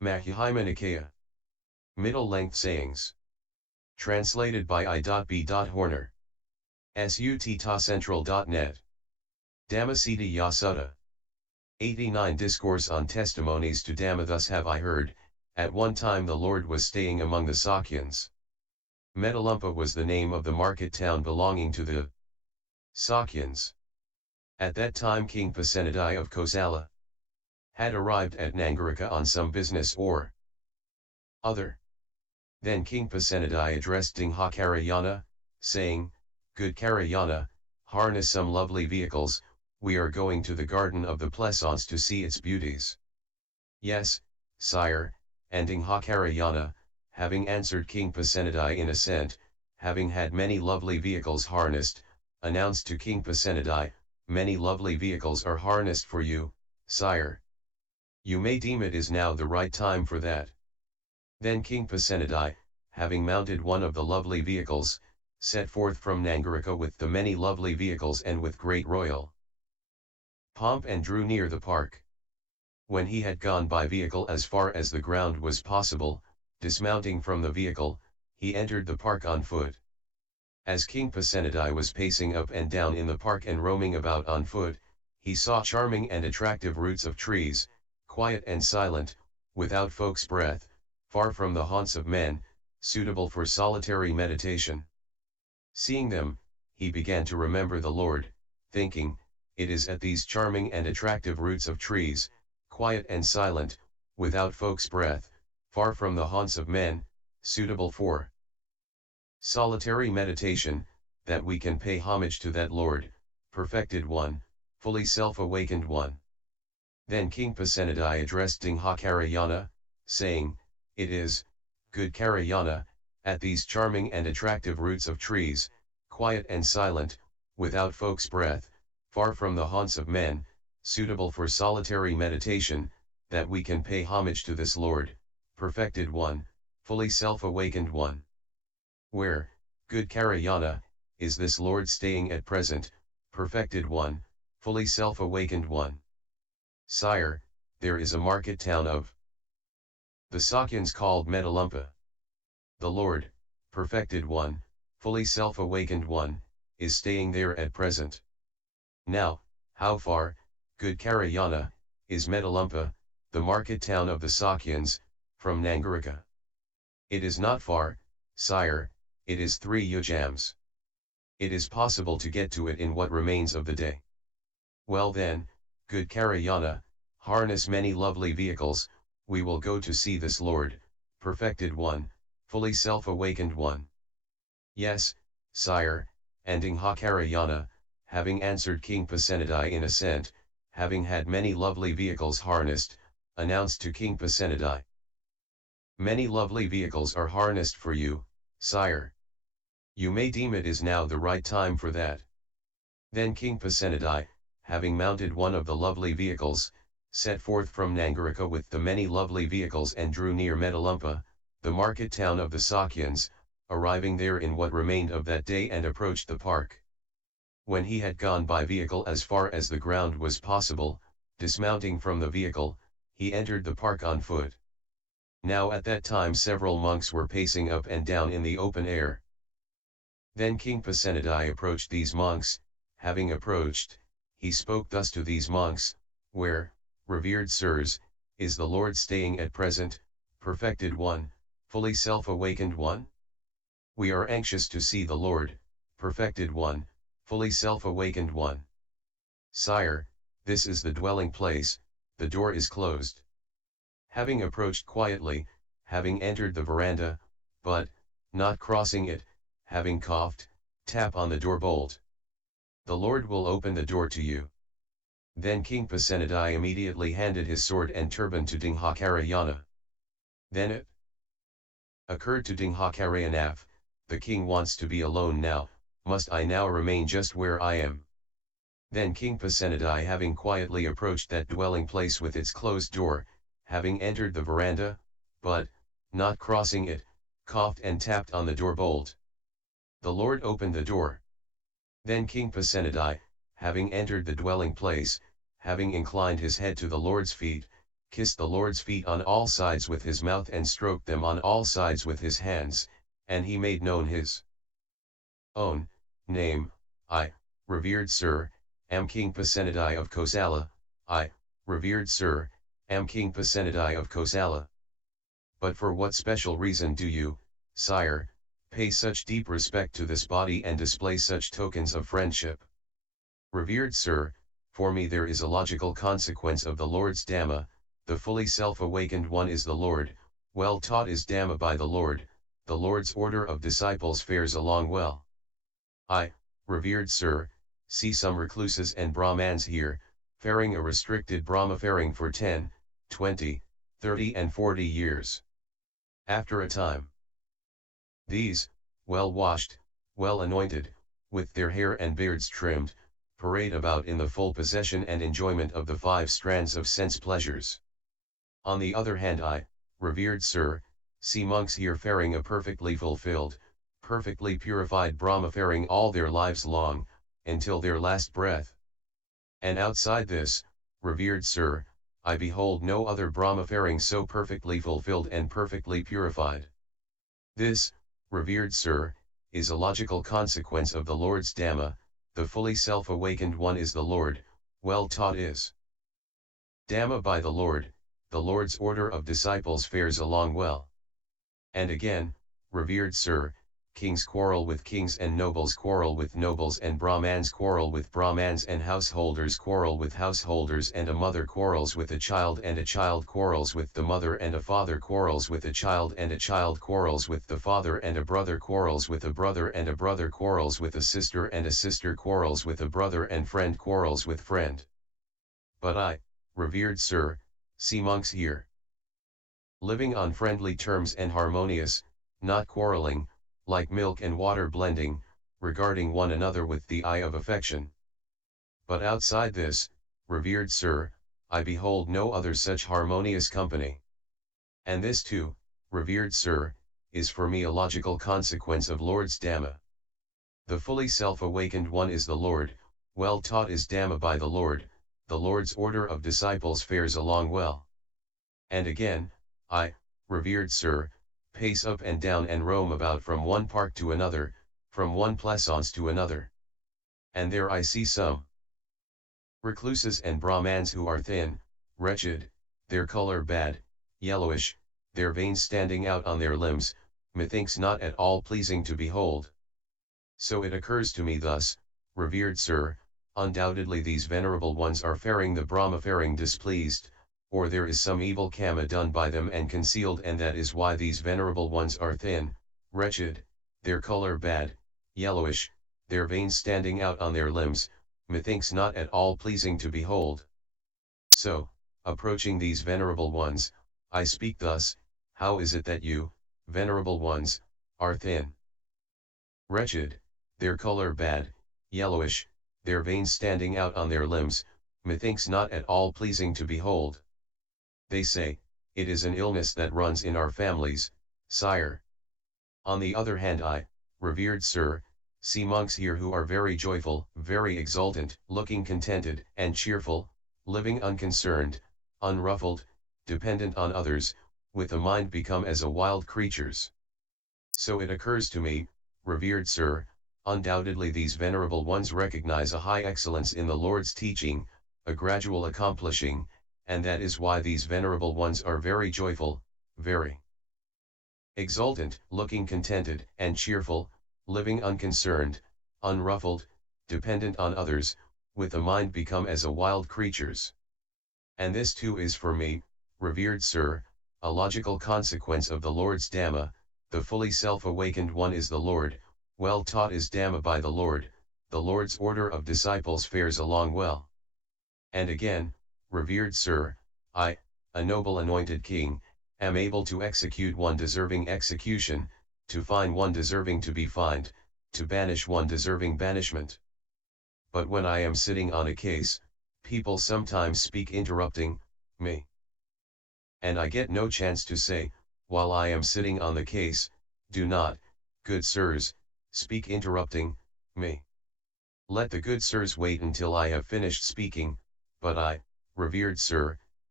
Mahihima Nikaya. Middle-length sayings. Translated by I.B.Horner. sut.central.net. Dhamma Ya Sutta. 89 Discourse on Testimonies to Dhamma. Thus have I heard, at one time the Lord was staying among the Sakyans. Metalumpa was the name of the market town belonging to the Sakyans. At that time King Pasenadi of Kosala had arrived at Nangarika on some business or other. Then King Pasenadi addressed Dingha Karayana, saying, "Good Karayana, harness some lovely vehicles, we are going to the garden of the pleasaunce to see its beauties." "Yes, sire," and Dingha Karayana, having answered King Pasenadi in assent, having had many lovely vehicles harnessed, announced to King Pasenadi, "Many lovely vehicles are harnessed for you, sire. You may deem it is now the right time for that." Then King Pasenadi, having mounted one of the lovely vehicles, set forth from Nangarika with the many lovely vehicles and with great royal pomp and drew near the park. When he had gone by vehicle as far as the ground was possible, dismounting from the vehicle, he entered the park on foot. As King Pasenadi was pacing up and down in the park and roaming about on foot, he saw charming and attractive roots of trees, quiet and silent, without folk's breath, far from the haunts of men, suitable for solitary meditation. Seeing them, he began to remember the Lord, thinking, "It is at these charming and attractive roots of trees, quiet and silent, without folk's breath, far from the haunts of men, suitable for solitary meditation, that we can pay homage to that Lord, perfected one, fully self-awakened one." Then King Pasenadi addressed Dingha Karayana, saying, "It is, good Karayana, at these charming and attractive roots of trees, quiet and silent, without folk's breath, far from the haunts of men, suitable for solitary meditation, that we can pay homage to this Lord, perfected one, fully self-awakened one." "Where, good Karayana, is this Lord staying at present, perfected one, fully self-awakened one?" "Sire, there is a market town of the Sakyans called Metalumpa. The Lord, perfected one, fully self-awakened one, is staying there at present." "Now, how far, good Karayana, is Metalumpa, the market town of the Sakyans, from Nangarika?" "It is not far, sire, it is 3 yojams. It is possible to get to it in what remains of the day." "Well then, good Karayana, harness many lovely vehicles, we will go to see this Lord, perfected one, fully self-awakened one." "Yes, sire," and Dingha Karayana, having answered King Pasenadi in assent, having had many lovely vehicles harnessed, announced to King Pasenadi, "Many lovely vehicles are harnessed for you, sire. You may deem it is now the right time for that." Then King Pasenadi, having mounted one of the lovely vehicles, set forth from Nangarika with the many lovely vehicles and drew near Metalumpa, the market town of the Sakyans, arriving there in what remained of that day and approached the park. When he had gone by vehicle as far as the ground was possible, dismounting from the vehicle, he entered the park on foot. Now at that time several monks were pacing up and down in the open air. Then King Pasenadi approached these monks. Having approached, he spoke thus to these monks, "Where, revered sirs, is the Lord staying at present, perfected one, fully self-awakened one? We are anxious to see the Lord, perfected one, fully self-awakened one." "Sire, this is the dwelling place, the door is closed." Having approached quietly, having entered the veranda, but, not crossing it, having coughed, tap on the door bolt. "The Lord will open the door to you." Then King Pasenadi immediately handed his sword and turban to Dingha Karayana. Then it occurred to Dingha Karayana, "The king wants to be alone now, must I now remain just where I am?" Then King Pasenadi, having quietly approached that dwelling place with its closed door, having entered the veranda, but, not crossing it, coughed and tapped on the door bolt. The Lord opened the door. Then King Pasenadi, having entered the dwelling place, having inclined his head to the Lord's feet, kissed the Lord's feet on all sides with his mouth and stroked them on all sides with his hands, and he made known his own name. I, revered sir, am King Pasenadi of Kosala. I, revered sir, am King Pasenadi of Kosala. But for what special reason do you, sire, pay such deep respect to this body and display such tokens of friendship? Revered sir, for me there is a logical consequence of the Lord's Dhamma. The fully self-awakened one is the Lord, well taught is Dhamma by the Lord's order of disciples fares along well. I, revered sir, see some recluses and brahmans here, faring a restricted Brahma-faring for 10, 20, 30 and 40 years. After a time, these, well washed, well anointed, with their hair and beards trimmed, parade about in the full possession and enjoyment of the 5 strands of sense pleasures. On the other hand I, revered sir, see monks here faring a perfectly fulfilled, perfectly purified Brahma-faring all their lives long, until their last breath. And outside this, revered sir, I behold no other Brahma-faring so perfectly fulfilled and perfectly purified. This, revered sir, is a logical consequence of the Lord's Dhamma. The fully self-awakened one is the Lord, well taught is Dhamma by the Lord's order of disciples fares along well. And again, revered sir, kings quarrel with kings and nobles quarrel with nobles and Brahmans quarrel with Brahmans and householders quarrel with householders and a mother quarrels with a child and a child quarrels with the mother and a father quarrels with a child and a child quarrels with the father and a brother quarrels with a brother and a brother quarrels with a sister and a sister quarrels with a brother and friend quarrels with friend. But I, revered sir, see monks here living on friendly terms and harmonious, not quarreling, like milk and water blending, regarding one another with the eye of affection. But outside this, revered sir, I behold no other such harmonious company. And this too, revered sir, is for me a logical consequence of Lord's Dhamma. The fully self-awakened one is the Lord, well taught is Dhamma by the Lord's order of disciples fares along well. And again, I, revered sir, pace up and down and roam about from one park to another, from one pleasaunce to another. And there I see some recluses and Brahmans who are thin, wretched, their color bad, yellowish, their veins standing out on their limbs, methinks not at all pleasing to behold. So it occurs to me thus, revered sir, undoubtedly these venerable ones are faring the Brahma-faring displeased, or there is some evil karma done by them and concealed, and that is why these venerable ones are thin, wretched, their color bad, yellowish, their veins standing out on their limbs, methinks not at all pleasing to behold. So, approaching these venerable ones, I speak thus: how is it that you, venerable ones, are thin, wretched, their color bad, yellowish, their veins standing out on their limbs, methinks not at all pleasing to behold? They say, it is an illness that runs in our families, sire. On the other hand I, revered sir, see monks here who are very joyful, very exultant, looking contented and cheerful, living unconcerned, unruffled, dependent on others, with a mind become as a wild creature's. So it occurs to me, revered sir, undoubtedly these venerable ones recognize a high excellence in the Lord's teaching, a gradual accomplishing, and that is why these venerable ones are very joyful, very exultant, looking contented and cheerful, living unconcerned, unruffled, dependent on others, with a mind become as a wild creature's. And this too is for me, revered sir, a logical consequence of the Lord's Dhamma. The fully self-awakened one is the Lord, well taught is Dhamma by the Lord's order of disciples fares along well. And again, revered sir, I, a noble anointed king, am able to execute one deserving execution, to fine one deserving to be fined, to banish one deserving banishment. But when I am sitting on a case, people sometimes speak interrupting me. And I get no chance to say, while I am sitting on the case, do not, good sirs, speak interrupting me. Let the good sirs wait until I have finished speaking. But I, revered sir,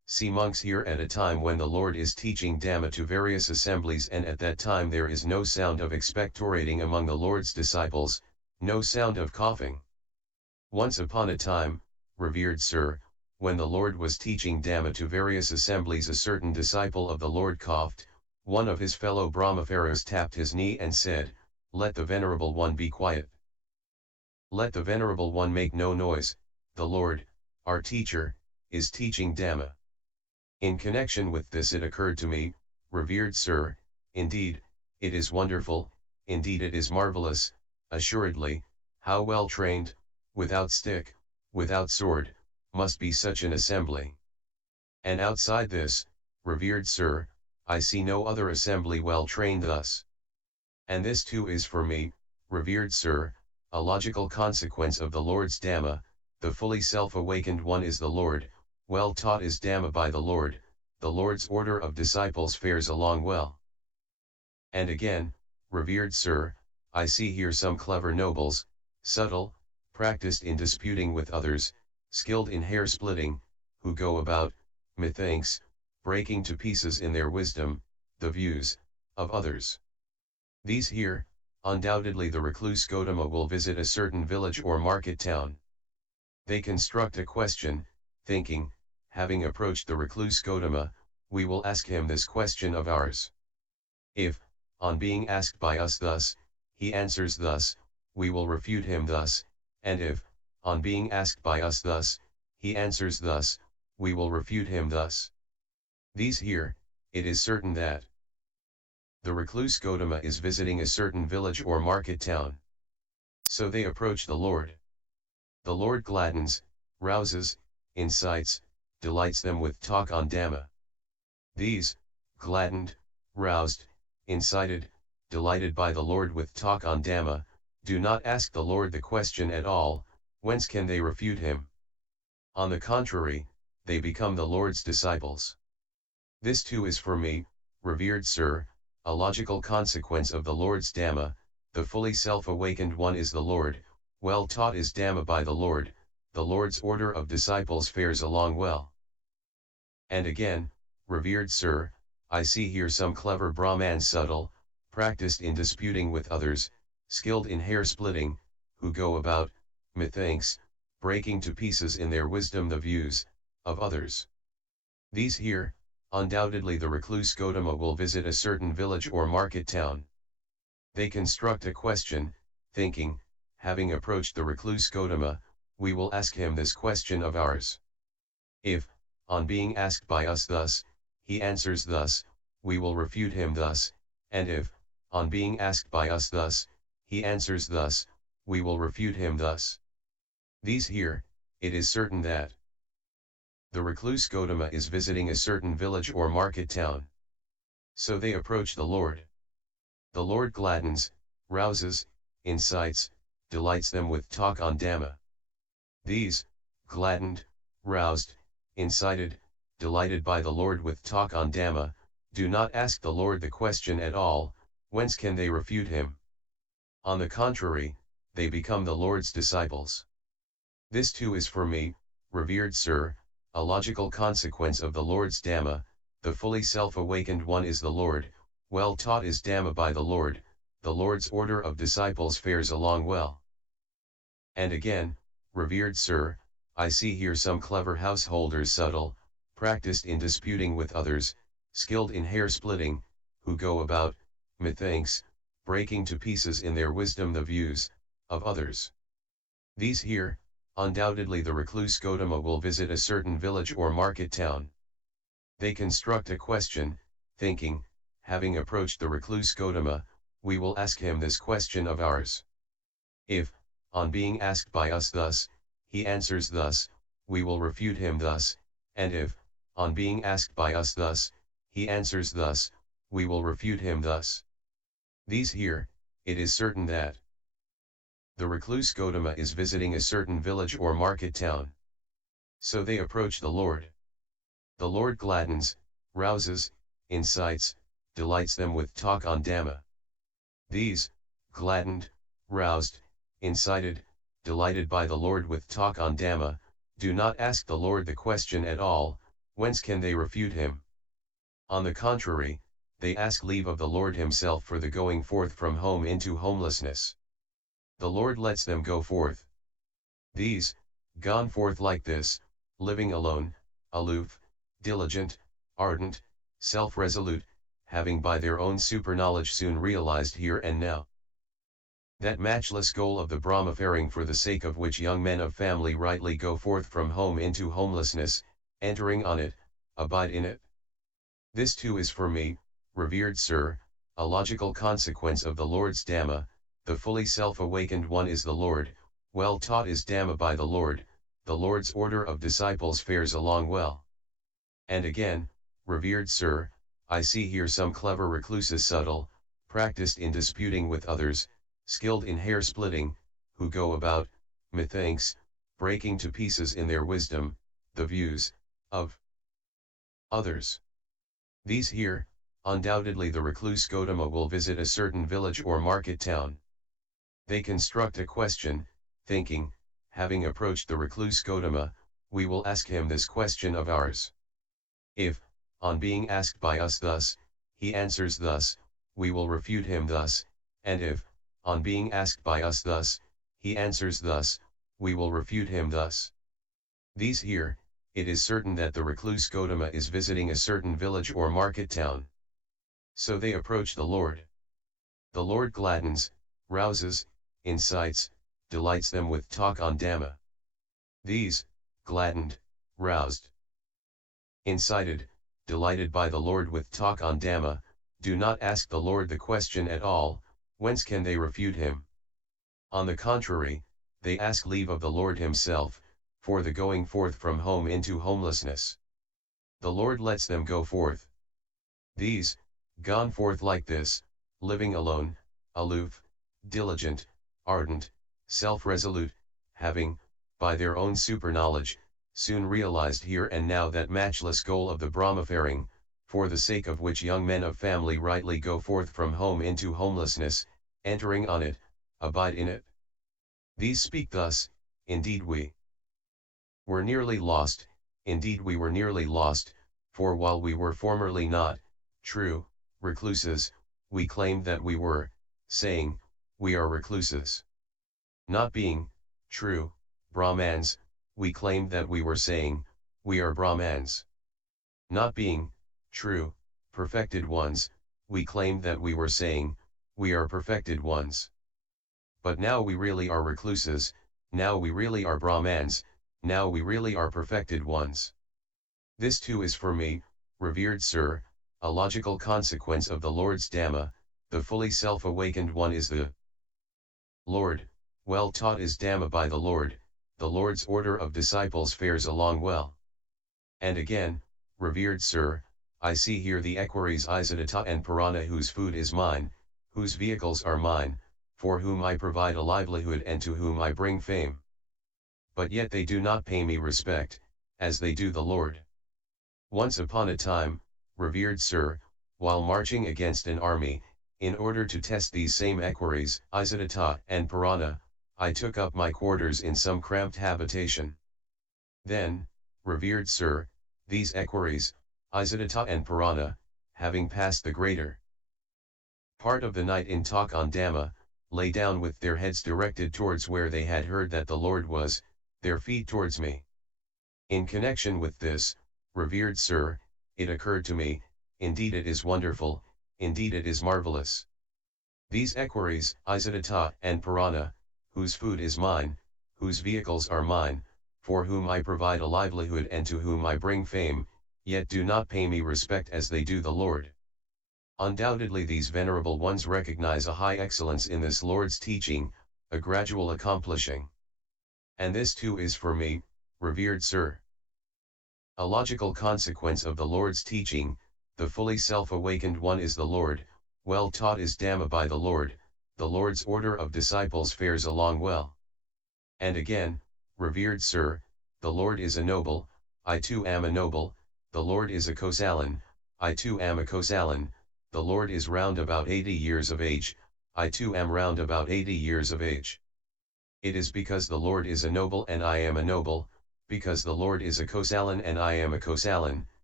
See monks here at a time when the Lord is teaching Dhamma to various assemblies, and at that time there is no sound of expectorating among the Lord's disciples, no sound of coughing. Once upon a time, revered sir, when the Lord was teaching Dhamma to various assemblies, a certain disciple of the Lord coughed. One of his fellow Brahma-farers tapped his knee and said, "Let the Venerable One be quiet. Let the Venerable One make no noise, the Lord, our teacher, is teaching Dhamma." In connection with this it occurred to me, revered sir, indeed, it is wonderful, indeed it is marvelous, assuredly, how well trained, without stick, without sword, must be such an assembly. And outside this, revered sir, I see no other assembly well trained thus. And this too is for me, revered sir, a logical consequence of the Lord's Dhamma. The fully self-awakened one is the Lord, well taught is Dhamma by the Lord's order of disciples fares along well. And again, revered sir, I see here some clever nobles, subtle, practiced in disputing with others, skilled in hair-splitting, who go about, methinks, breaking to pieces in their wisdom, the views, of others. These here, undoubtedly the recluse Gautama will visit a certain village or market town. They construct a question, thinking, having approached the recluse Gautama, we will ask him this question of ours. If, on being asked by us thus, he answers thus, we will refute him thus, and if, on being asked by us thus, he answers thus, we will refute him thus. These here, it is certain that the recluse Gautama is visiting a certain village or market town. So they approach the Lord. The Lord gladdens, rouses, incites, delights them with talk on Dhamma. These, gladdened, roused, incited, delighted by the Lord with talk on Dhamma, do not ask the Lord the question at all, whence can they refute him? On the contrary, they become the Lord's disciples. This too is for me, revered sir, a logical consequence of the Lord's Dhamma. The fully self-awakened one is the Lord, well taught is Dhamma by the Lord's order of disciples fares along well. And again, revered sir, I see here some clever brahmans, subtle, practiced in disputing with others, skilled in hair-splitting, who go about, methinks, breaking to pieces in their wisdom the views, of others. These here, undoubtedly the recluse Gautama will visit a certain village or market town. They construct a question, thinking, having approached the recluse Gautama, we will ask him this question of ours. If, on being asked by us thus, he answers thus, we will refute him thus, and if, on being asked by us thus, he answers thus, we will refute him thus. These here, it is certain that the recluse Gautama is visiting a certain village or market town. So they approach the Lord. The Lord gladdens, rouses, incites, delights them with talk on Dhamma. These, gladdened, roused, incited, delighted by the Lord with talk on Dhamma, do not ask the Lord the question at all, whence can they refute him? On the contrary, they become the Lord's disciples. This too is for me, revered sir, a logical consequence of the Lord's Dhamma. The fully self-awakened one is the Lord, well taught is Dhamma by the Lord's order of disciples fares along well. And again, revered sir, I see here some clever householders, subtle, practiced in disputing with others, skilled in hair-splitting, who go about, methinks, breaking to pieces in their wisdom the views, of others. These here, undoubtedly the recluse Gautama will visit a certain village or market town. They construct a question, thinking, having approached the recluse Gautama, we will ask him this question of ours. If, on being asked by us thus, he answers thus, we will refute him thus, and if, on being asked by us thus, he answers thus, we will refute him thus. These here, it is certain that the recluse Gautama is visiting a certain village or market town. So they approach the Lord. The Lord gladdens, rouses, incites, delights them with talk on Dhamma. These, gladdened, roused, incited, delighted by the Lord with talk on Dhamma, do not ask the Lord the question at all, Whence can they refute him? On the contrary, they ask leave of the Lord himself for the going forth from home into homelessness. The Lord lets them go forth. These, gone forth like this, living alone, aloof, diligent, ardent, self-resolute, having by their own superknowledge soon realized here and now that matchless goal of the Brahma-faring for the sake of which young men of family rightly go forth from home into homelessness, entering on it, abide in it. This too is for me, revered sir, a logical consequence of the Lord's Dhamma. The fully self-awakened one is the Lord, well taught is Dhamma by the Lord's order of disciples fares along well. And again, revered sir, I see here some clever recluses subtle, practiced in disputing with others, skilled in hair-splitting, who go about, methinks, breaking to pieces in their wisdom, the views, of others. These here, undoubtedly the recluse Gautama will visit a certain village or market town. They construct a question, thinking, having approached the recluse Gautama, we will ask him this question of ours. If, on being asked by us thus, he answers thus, we will refute him thus, and if, on being asked by us thus, he answers thus, we will refute him thus. These here, it is certain that the recluse Gautama is visiting a certain village or market town. So they approach the Lord. The Lord gladdens, rouses, incites, delights them with talk on Dhamma. These, gladdened, roused, incited, delighted by the Lord with talk on Dhamma, do not ask the Lord the question at all, whence can they refute him? On the contrary, they ask leave of the Lord himself, for the going forth from home into homelessness. The Lord lets them go forth. These, gone forth like this, living alone, aloof, diligent, ardent, self-resolute, having, by their own superknowledge, soon realized here and now that matchless goal of the Brahma-faring, for the sake of which young men of family rightly go forth from home into homelessness, entering on it, abide in it. These speak thus, indeed we were nearly lost, indeed we were nearly lost, for while we were formerly not, true, recluses, we claimed that we were, saying, we are recluses. Not being, true, brahmans, we claimed that we were saying, we are brahmans. Not being, true, perfected ones, we claimed that we were saying, we are perfected ones. But now we really are recluses, now we really are brahmans, now we really are perfected ones. This too is for me, revered sir, a logical consequence of the Lord's Dhamma. The fully self-awakened one is the Lord, well taught is Dhamma by the Lord's order of disciples fares along well. And again, revered sir, I see here the equerries Isatata and Purana whose food is mine, whose vehicles are mine, for whom I provide a livelihood and to whom I bring fame. But yet they do not pay me respect, as they do the Lord. Once upon a time, revered sir, while marching against an army, in order to test these same equerries, Isatata and Purana, I took up my quarters in some cramped habitation. Then, revered sir, these equerries, Isatata and Purana, having passed the greater part of the night in talk on Dhamma, lay down with their heads directed towards where they had heard that the Lord was, their feet towards me. In connection with this, revered sir, it occurred to me, indeed it is wonderful, indeed it is marvelous. These equerries, Isatata and Purana, whose food is mine, whose vehicles are mine, for whom I provide a livelihood and to whom I bring fame, yet do not pay me respect as they do the Lord. Undoubtedly these venerable ones recognize a high excellence in this Lord's teaching, a gradual accomplishing. And this too is for me, revered sir. A logical consequence of the Lord's teaching, the fully self-awakened one is the Lord, well taught is Dhamma by the Lord's order of disciples fares along well. And again, revered sir, the Lord is a noble, I too am a noble, the Lord is a Kosalan, I too am a Kosalan, the Lord is round about 80 years of age, I too am round about 80 years of age. It is because the Lord is a noble and I am a noble, because the Lord is a Kosalan and I am a Kosalan,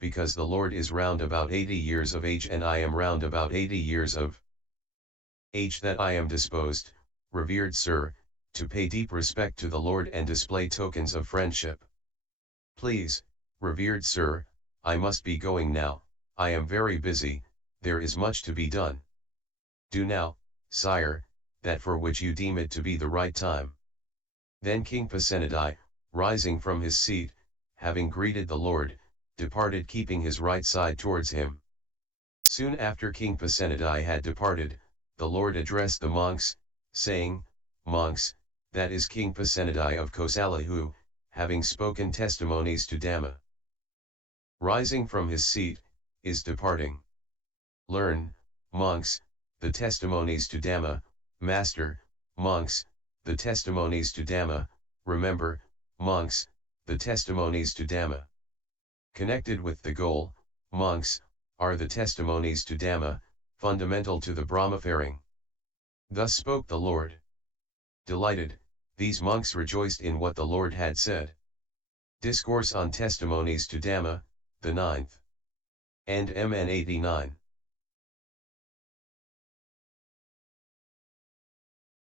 because the Lord is round about 80 years of age and I am round about 80 years of age, that I am disposed, revered sir, to pay deep respect to the Lord and display tokens of friendship. Please, revered sir, I must be going now, I am very busy, there is much to be done. Do now, sire, that for which you deem it to be the right time. Then King Pasenadi, rising from his seat, having greeted the Lord, departed keeping his right side towards him. Soon after King Pasenadi had departed, the Lord addressed the monks, saying, Monks, that is King Pasenadi of Kosala who, having spoken testimonies to Dhamma, rising from his seat, is departing. Learn, monks, the testimonies to Dhamma, master, monks, the testimonies to Dhamma, remember, monks, the testimonies to Dhamma. Connected with the goal, monks, are the testimonies to Dhamma, fundamental to the Brahma-faring. Thus spoke the Lord. Delighted, these monks rejoiced in what the Lord had said. Discourse on Testimonies to Dhamma, the 9th. And MN 89.